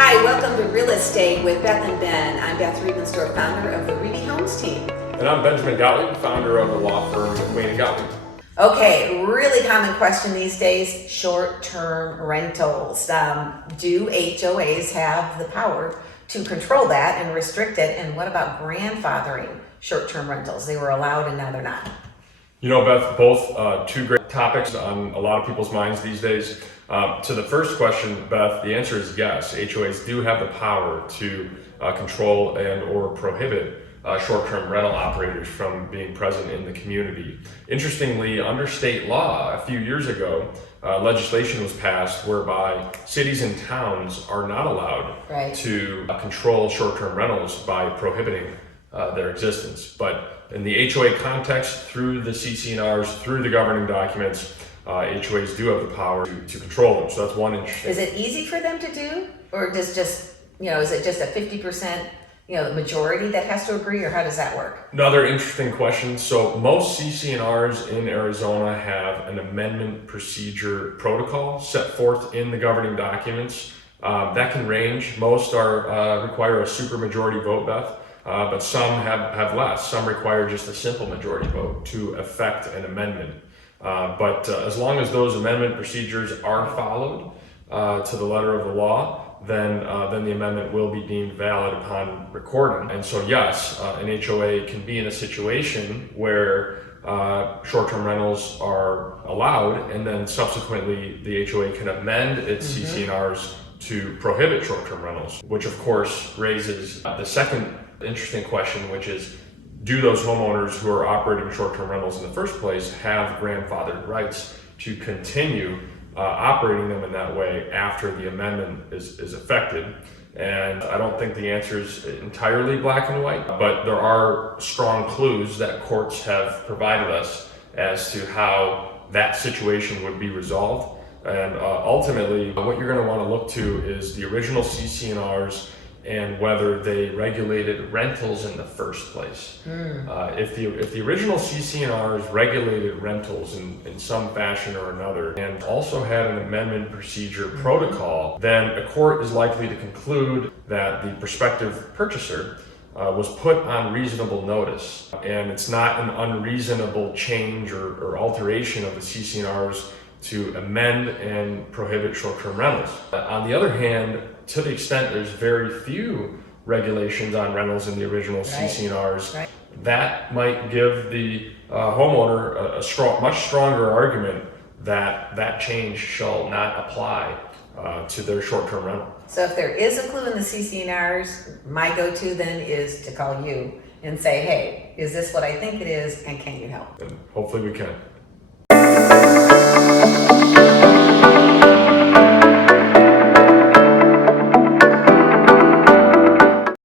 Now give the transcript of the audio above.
Hi, welcome to Real Estate with Beth and Ben. I'm Beth Riebenstorff, founder of the Reedy Homes team. And I'm Benjamin Gottlieb, founder of the law firm Wayne & Gottlieb. Okay, really common question these days, short-term rentals. Do HOAs have the power to control that and restrict it? And what about grandfathering short-term rentals? They were allowed and now they're not. You know, Beth, both two great topics on a lot of people's minds these days. To the first question, Beth, the answer is yes. HOAs do have the power to control and or prohibit short-term rental operators from being present in the community. Interestingly, under state law, a few years ago, legislation was passed whereby cities and towns are not allowed to control short-term rentals by prohibiting their existence. But in the HOA context, through the CC&Rs, through the governing documents, HOAs do have the power to control them. So that's one interesting. Is it easy for them to do, or is it just a 50%, majority that has to agree, or how does that work? Another interesting question. So most CC&Rs in Arizona have an amendment procedure protocol set forth in the governing documents. That can range. Most require a supermajority vote, Beth. But some have less. Some require just a simple majority vote to effect an amendment. But as long as those amendment procedures are followed to the letter of the law, then the amendment will be deemed valid upon recording. And so yes, an HOA can be in a situation where short-term rentals are allowed, and then subsequently the HOA can amend its CC&Rs to prohibit short-term rentals, which of course raises the second interesting question, which is, do those homeowners who are operating short-term rentals in the first place have grandfathered rights to continue operating them in that way after the amendment is effected? And I don't think the answer is entirely black and white, but there are strong clues that courts have provided us as to how that situation would be resolved. And ultimately, what you're going to want to look to is the original CC&Rs and whether they regulated rentals in the first place. If the original CC&Rs regulated rentals in some fashion or another, and also had an amendment procedure protocol, then a court is likely to conclude that the prospective purchaser was put on reasonable notice, and it's not an unreasonable change or alteration of the CC&Rs to amend and prohibit short-term rentals. On the other hand, to the extent there's very few regulations on rentals in the original CC&Rs, that might give the homeowner a much stronger argument that that change shall not apply to their short-term rental. So if there is a clue in the CC&Rs, my go-to then is to call you and say, hey, is this what I think it is, and can you help? And hopefully we can.